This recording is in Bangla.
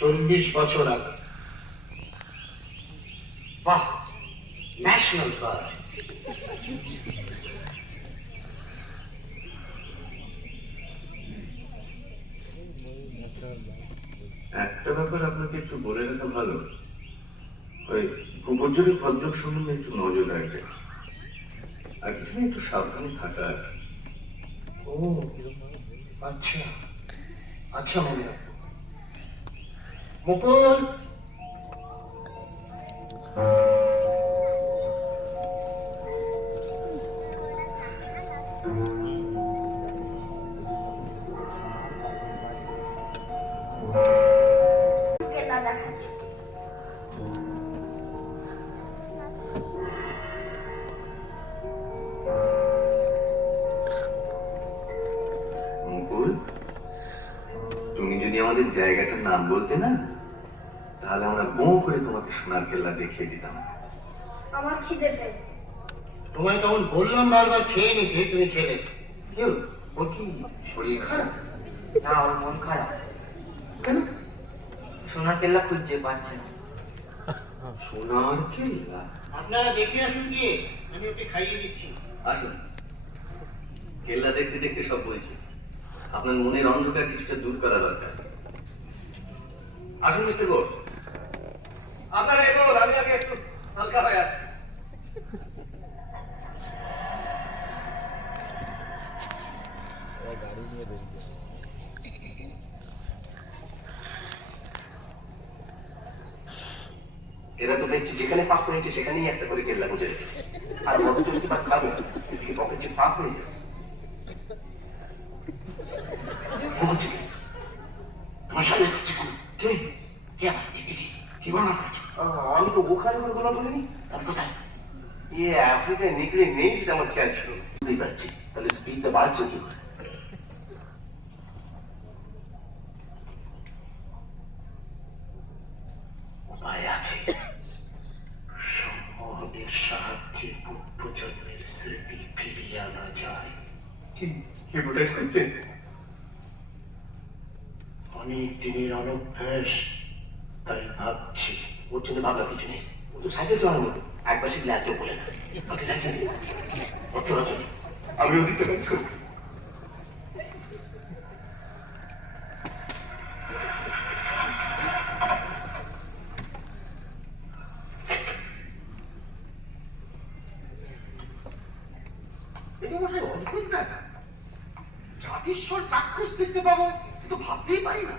40 বছর আগে। বাহ, ন্যাশনাল পার্ক। একটা ব্যাপার আপনাকে একটু বলে রাখা ভালো, ওই কুকুরজোরে ভদ্রক সম্বন্ধে একটু নজর রাখবে, আর কিছু একটু সাবধানে থাকা। ও আচ্ছা আচ্ছা, মনে রাখবো। মুকুল, মুকুল, তুমি যদি আমাদের জায়গাটার নাম বলতে না, তাহলে আমরা বো করে তোমাকে সোনার কেল্লা দেখিয়ে দিতাম। আমার খিদে পেয়েছে। তোমায় তখন বললাম বারবার খেয়ে নিতে, তুমি খেলে। কেউ ও কি শরীর খারাপ? না, ওর মন খারাপ। কেন? সোনার কেল্লা খুঁজছে, পাচ্ছে না। সোনার কেল্লা? আপনারা দেখে আসুন, গিয়ে আমি ওকে খাইয়ে দিচ্ছি। আসুন, কেল্লা দেখতে দেখতে সব বলছি, আপনার মনের অন্ধকার কিছুটা দূর করা দরকার। আসুন মিস্টার বোস, আপনারা এগোন, আমি আগে একটু হালকা হয়ে আসি। এরা তো দেখছি যেখানে পাক হয়েছে সেখানেই একটা করে কেল্লা বুঝে রেখেছে, আর মধুচন্দ্রী পাক খাবে এদিকে পকেটে পাক হয়ে যাবে। তোমার সাথে কে কে আমার কি বর্ণনা করেছে? আমি তো ওখানে করে গোলা বলিনি। তার কোথায়? ইয়ে আফ্রিকায় নিকলে নেই, সেটা আমার খেয়াল ছিল না। বুঝতেই পারছি, তাহলে স্পিডটা বাড়ছে কি করে? উপায় আছে। সম্মোহনের সাহায্যে পূর্বজন্মের স্মৃতি ফিরিয়ে আনা যায়। কি হিপনোটাইজ করছেন? অনেক দিনের অনভ্যাস, তাই ভাবছি। ওর জন্য ভাবনা কিছু নেই, ও তো সাইকেল চালানোর মতো একবার শিখলে এত বলে না। ওকে দেখেন অর্থ রচনা। আমি ওদিকটা কাজ করবো। এটা মনে হয় অদ্ভুত ব্যাপার। জাতিস্বর চাক্ষুষ দেখতে পাবো, কিন্তু ভাবতেই পারি না।